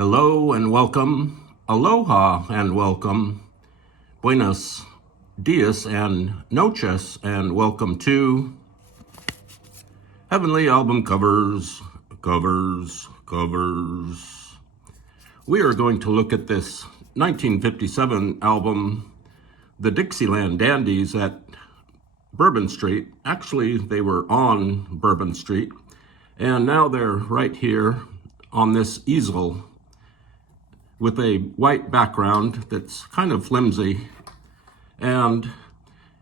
Hello and welcome, aloha and welcome, buenos dias and noches and welcome to Heavenly Album Covers. We are going to look at this 1957 album, the Dixieland Dandies at Bourbon Street. Actually, they were on Bourbon Street, and now they're right here on this easel with a white background that's kind of flimsy. And,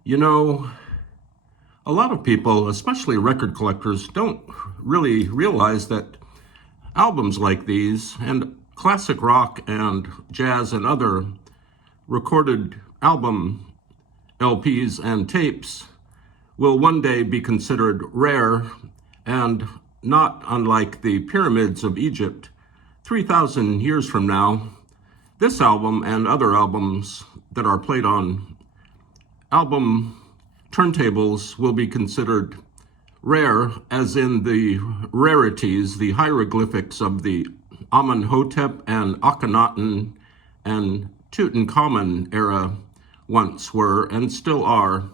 you know, a lot of people, especially record collectors, don't really realize that albums like these, and classic rock and jazz and other recorded album LPs and tapes, will one day be considered rare and not unlike the pyramids of Egypt. 3,000 years from now, this album and other albums that are played on album turntables will be considered rare, as in the rarities, the hieroglyphics of the Amenhotep and Akhenaten and Tutankhamun era once were and still are.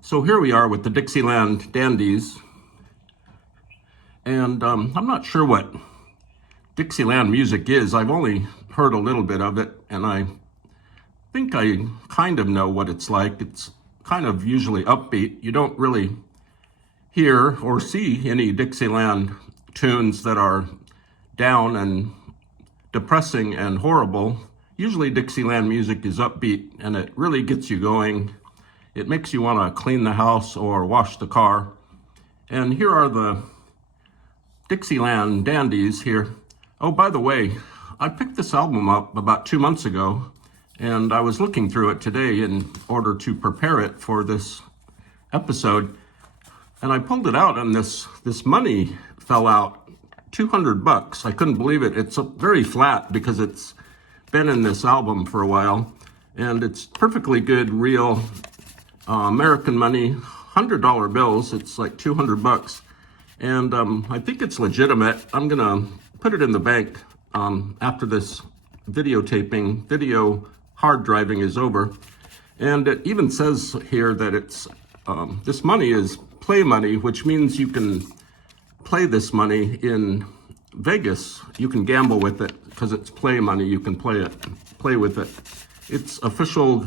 So here we are with the Dixieland Dandies, and I'm not sure what Dixieland music is. I've only heard a little bit of it, and I think I kind of know what it's like. It's kind of usually upbeat. You don't really hear or see any Dixieland tunes that are down and depressing and horrible. Usually Dixieland music is upbeat, and it really gets you going. It makes you want to clean the house or wash the car. And here are the Dixieland Dandies here. Oh, by the way, I picked this album up about 2 months ago, and I was looking through it today in order to prepare it for this episode. And I pulled it out, and this money fell out, $200. I couldn't believe it. It's very flat because it's been in this album for a while, and it's perfectly good, real American money, $100 bills. It's like $200, and I think it's legitimate. I'm gonna put it in the bank after this video hard driving is over. And it even says here that it's this money is play money, which means you can play this money in Vegas. You can gamble with it because it's play money. You can play with it. It's official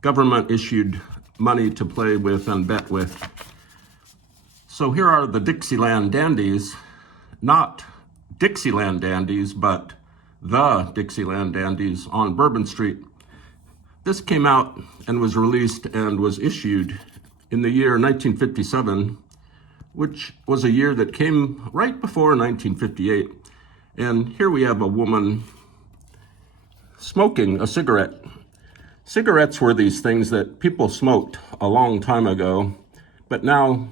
government issued money to play with and bet with. So here are the Dixieland Dandies, not Dixieland Dandies, but the Dixieland Dandies on Bourbon Street. This came out and was released and was issued in the year 1957, which was a year that came right before 1958. And here we have a woman smoking a cigarette. Cigarettes were these things that people smoked a long time ago, but now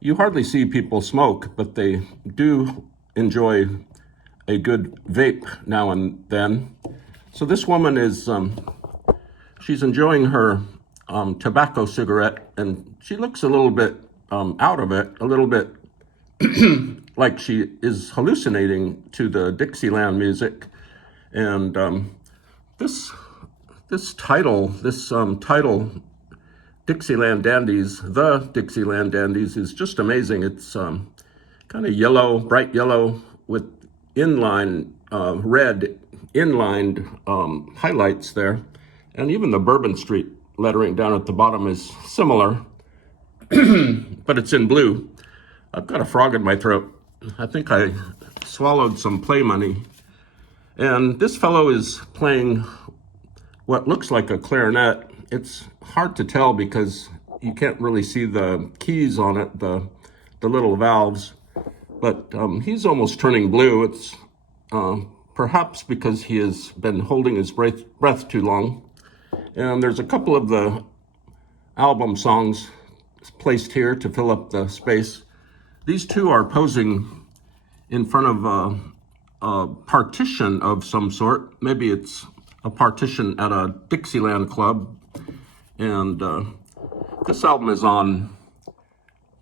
you hardly see people smoke, but they do enjoy a good vape now and then. So this woman is, she's enjoying her tobacco cigarette, and she looks a little bit out of it, a little bit like she is hallucinating to the Dixieland music. And this title, Dixieland Dandies, the Dixieland Dandies, is just amazing. It's kind of yellow, bright yellow with red inlined highlights there. And even the Bourbon Street lettering down at the bottom is similar, but it's in blue. I've got a frog in my throat. I think I swallowed some play money. And this fellow is playing what looks like a clarinet. It's hard to tell because you can't really see the keys on it, the little valves. But he's almost turning blue. It's perhaps because he has been holding his breath too long. And there's a couple of the album songs placed here to fill up the space. These two are posing in front of a partition of some sort. Maybe it's a partition at a Dixieland club. And this album is on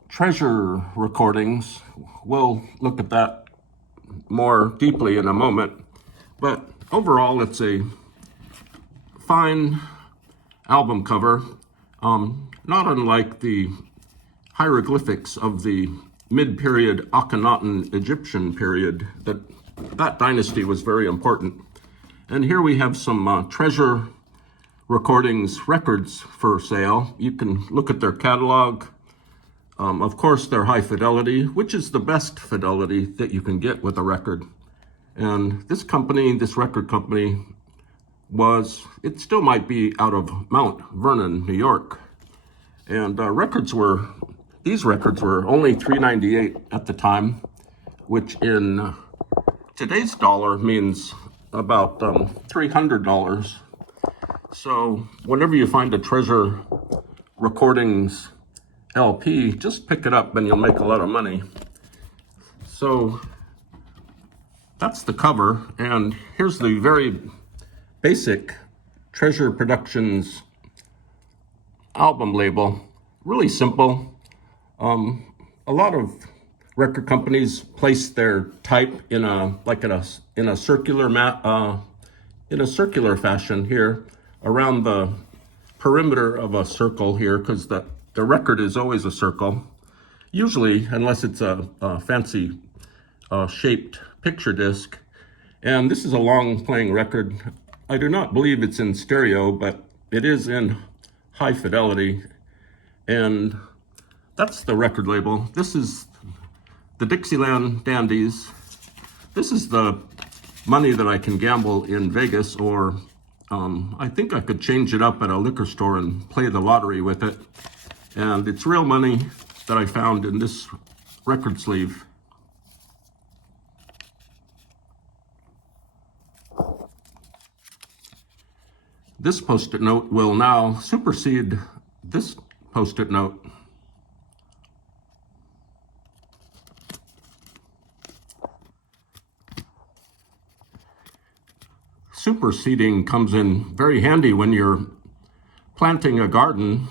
Treasure Recordings. We'll look at that more deeply in a moment. But overall, it's a fine album cover, not unlike the hieroglyphics of the mid-period Akhenaten Egyptian period. That dynasty was very important. And here we have some treasure recordings, records for sale. You can look at their catalog. Of course, they're high fidelity, which is the best fidelity that you can get with a record. And this company, this record company, it still might be out of Mount Vernon, New York. And these records were only $3.98 at the time, which in today's dollar means about $300. So whenever you find a treasure recordings LP, just pick it up and you'll make a lot of money. So that's the cover, and here's the very basic Treasure Productions album label. Really simple. A lot of record companies place their type in a circular fashion here around the perimeter of a circle here, because the record is always a circle. Usually, unless it's a fancy shaped picture disc. And this is a long playing record. I do not believe it's in stereo, but it is in high fidelity. And that's the record label. This is the Dixieland Dandies. This is the money that I can gamble in Vegas, or I think I could change it up at a liquor store and play the lottery with it. And it's real money that I found in this record sleeve. This Post-it note will now supersede this Post-it note. Superseding comes in very handy when you're planting a garden